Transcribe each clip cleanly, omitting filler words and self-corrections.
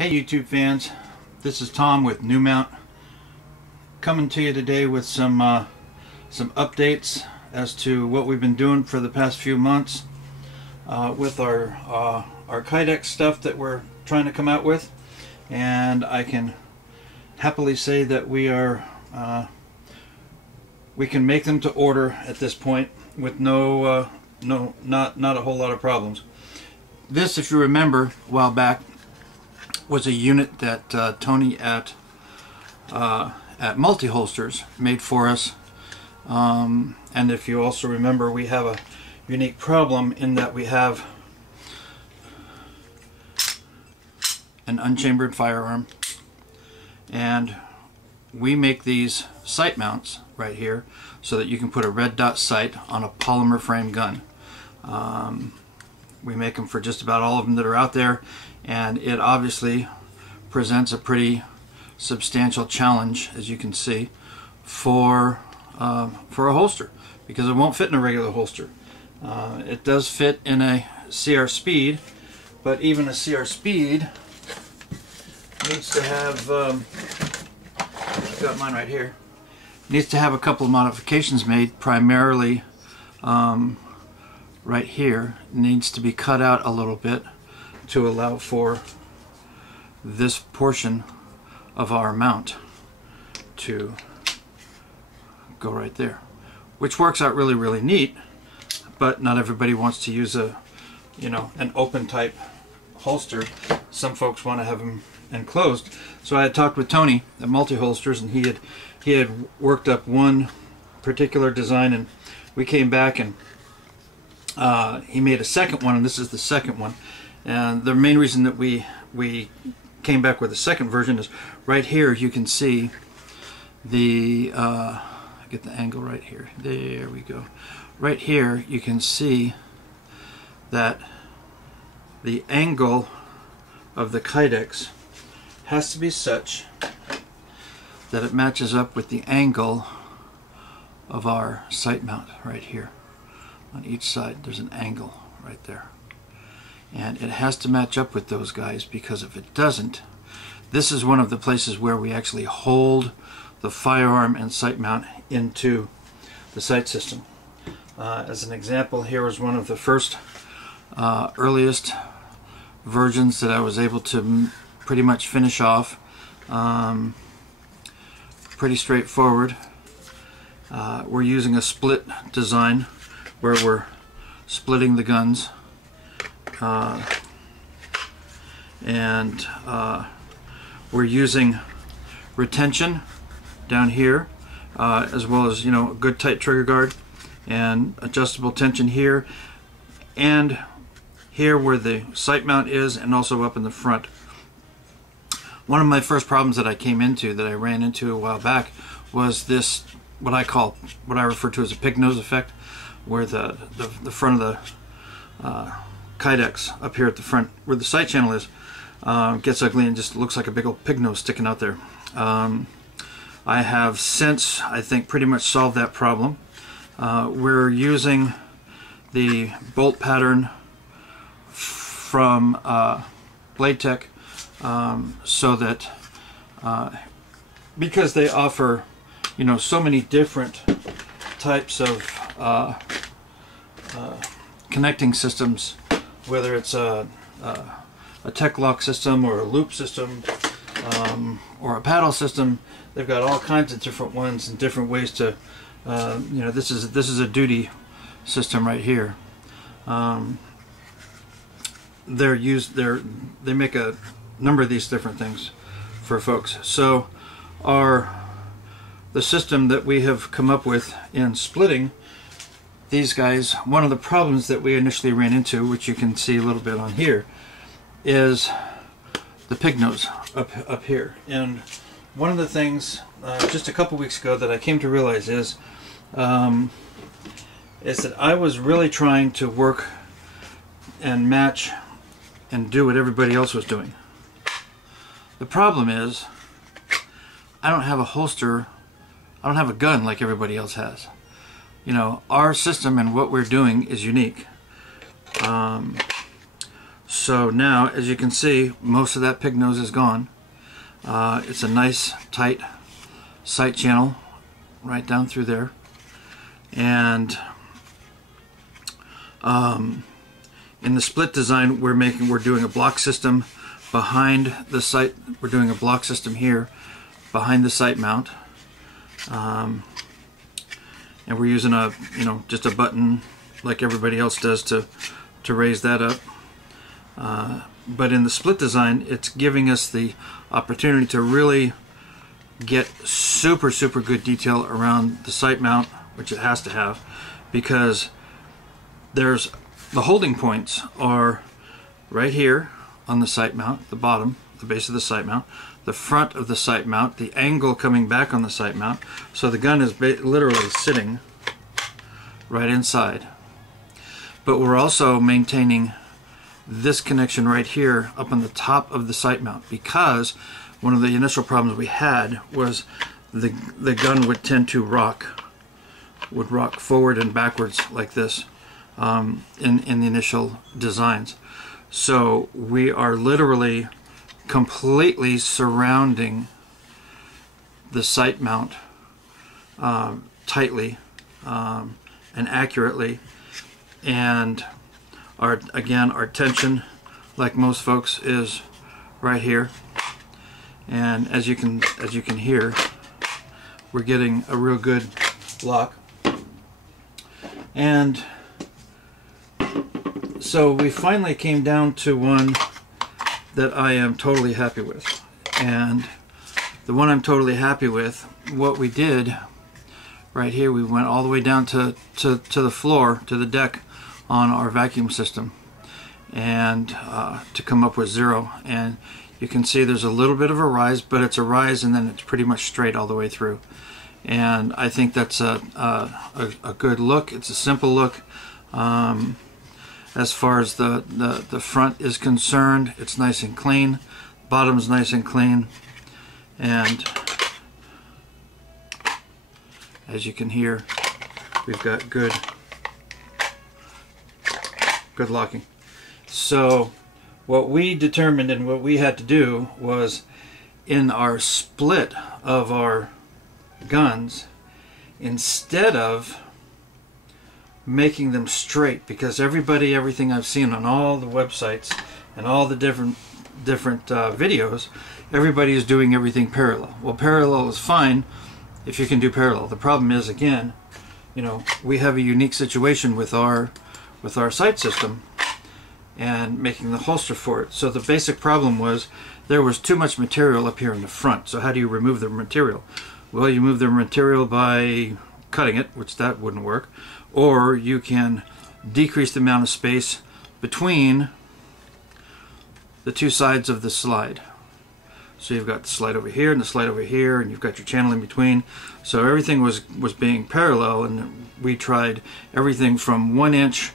Hey YouTube fans, this is Tom with NeuMount, coming to you today with some updates as to what we've been doing for the past few months with our Kydex stuff that we're trying to come out with. And I can happily say that we can make them to order at this point with not a whole lot of problems. This, if you remember, a while back, was a unit that Tony at NeuMountHolsters made for us. And if you also remember, we have a unique problem in that we have an unchambered firearm, and we make these sight mounts right here so that you can put a red dot sight on a polymer frame gun. We make them for just about all of them that are out there, and it obviously presents a pretty substantial challenge, as you can see, for a holster, because it won't fit in a regular holster. It does fit in a CR Speed, but even a CR Speed needs to have, I've got mine right here, needs to have a couple of modifications made. Primarily right here needs to be cut out a little bit to allow for this portion of our mount to go right there, which works out really neat, but not everybody wants to use an open type holster. Some folks want to have them enclosed. So I had talked with Tony at NeuMountHolsters, and he had worked up one particular design, and we came back and he made a second one, and this is the second one. And the main reason that we came back with a second version is right here you can see the get the angle right here. There we go. Right here you can see that the angle of the Kydex has to be such that it matches up with the angle of our sight mount right here. On each side there's an angle right there, and it has to match up with those guys, because if it doesn't, this is one of the places where we actually hold the firearm and sight mount into the sight system. As an example, here is one of the first earliest versions that I was able to pretty much finish off. Pretty straightforward. We're using a split design where we're splitting the guns, and we're using retention down here, as well as a good tight trigger guard and adjustable tension here and here where the sight mount is, and also up in the front. One of my first problems that I ran into a while back was this, what I refer to as a pig nose effect, where the front of the Kydex up here at the front, where the sight channel is, gets ugly and just looks like a big old pig nose sticking out there. I have since, I think, pretty much solved that problem. We're using the bolt pattern from Blade Tech, so that because they offer so many different types of connecting systems, whether it's a tech lock system or a loop system, or a paddle system. They've got all kinds of different ones and different ways to this is a duty system right here. They make a number of these different things for folks. So the system that we have come up with in splitting these guys, one of the problems that we initially ran into, which you can see a little bit on here, is the pig nose up here. And one of the things just a couple weeks ago that I came to realize is that I was really trying to work and match and do what everybody else was doing. The problem is I don't have a holster, I don't have a gun like everybody else has. Our system and what we're doing is unique. So now, as you can see, most of that pig nose is gone. It's a nice tight sight channel right down through there, and in the split design we're doing a block system behind the sight. We're doing a block system here behind the sight mount, and we're using a just a button like everybody else does to raise that up. But in the split design, it's giving us the opportunity to really get super good detail around the sight mount, which it has to have, because there's the holding points are right here on the sight mount, the bottom, the base of the sight mount, the front of the sight mount, the angle coming back on the sight mount. So the gun is literally sitting right inside. But we're also maintaining this connection right here up on the top of the sight mount, because one of the initial problems we had was the gun would tend to rock forward and backwards like this in the initial designs. So we are literally completely surrounding the sight mount tightly and accurately, and our tension, like most folks, is right here, and as you can hear, we're getting a real good lock. And so we finally came down to one that I am totally happy with. And the one I'm totally happy with, what we did right here, we went all the way down to the floor, to the deck on our vacuum system, and to come up with 0. And you can see there's a little bit of a rise, but it's a rise and then it's pretty much straight all the way through. And I think that's a good look. It's a simple look. As far as the front is concerned, it's nice and clean. Bottom's nice and clean, and as you can hear, we've got good locking. So what we determined and what we had to do was, in our split of our guns, instead of making them straight, because everything I've seen on all the websites and all the different videos, everybody is doing everything parallel. Well, parallel is fine if you can do parallel. The problem is, again, we have a unique situation with our sight system and making the holster for it. So the basic problem was there was too much material up here in the front. So how do you remove the material? Well, you move the material by cutting it, which that wouldn't work, or you can decrease the amount of space between the two sides of the slide. So you've got the slide over here and the slide over here, and you've got your channel in between. So everything was being parallel, and we tried everything from 1 inch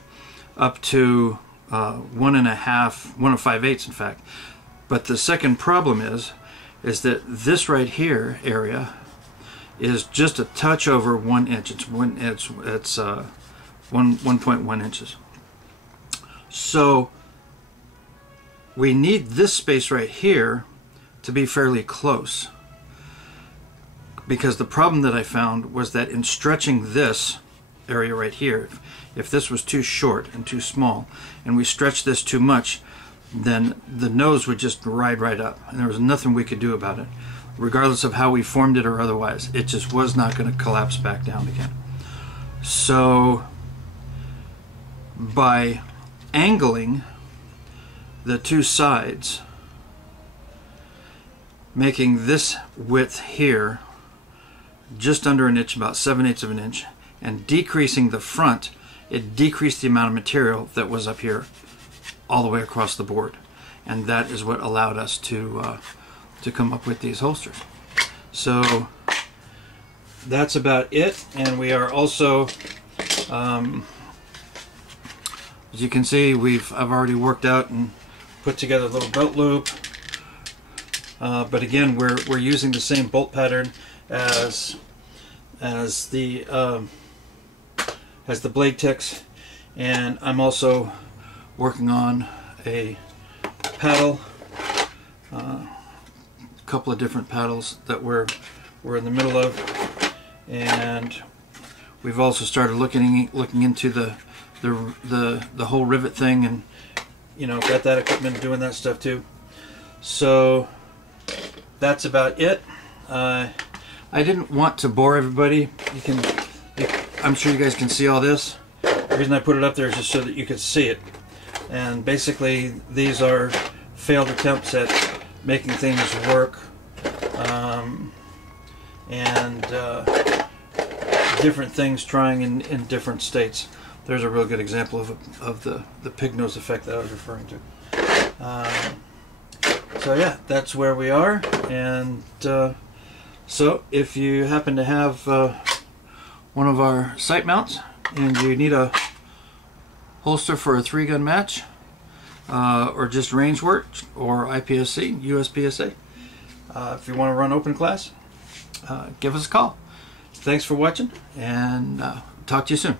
up to 1 5/8, in fact. But the second problem is that this right here area is just a touch over 1 inch. It's 1.1 inches. So we need this space right here to be fairly close, because the problem that I found was that in stretching this area right here, if this was too short and too small and we stretched this too much, then the nose would just ride right up, and there was nothing we could do about it, regardless of how we formed it or otherwise. It just was not going to collapse back down again. So by angling the two sides, making this width here just under an inch, about 7/8 of an inch, and decreasing the front, it decreased the amount of material that was up here all the way across the board, and that is what allowed us to come up with these holsters. So that's about it. And we are also, as you can see, I've already worked out and put together a little belt loop. But again, we're using the same bolt pattern as the blade ticks, and I'm also working on a paddle, a couple of different paddles that we're in the middle of, and we've also started looking into the whole rivet thing, and you know, got that equipment doing that stuff too. So that's about it. I didn't want to bore everybody. I'm sure you guys can see all this. The reason I put it up there is just so that you could see it. And basically, these are failed attempts at making things work, and different things trying in different states. There's a real good example of the pig nose effect that I was referring to. So yeah, that's where we are. And so if you happen to have one of our sight mounts and you need a holster for a 3-gun match, or just range work, or IPSC, USPSA, if you want to run open class, give us a call. Thanks for watching, and talk to you soon.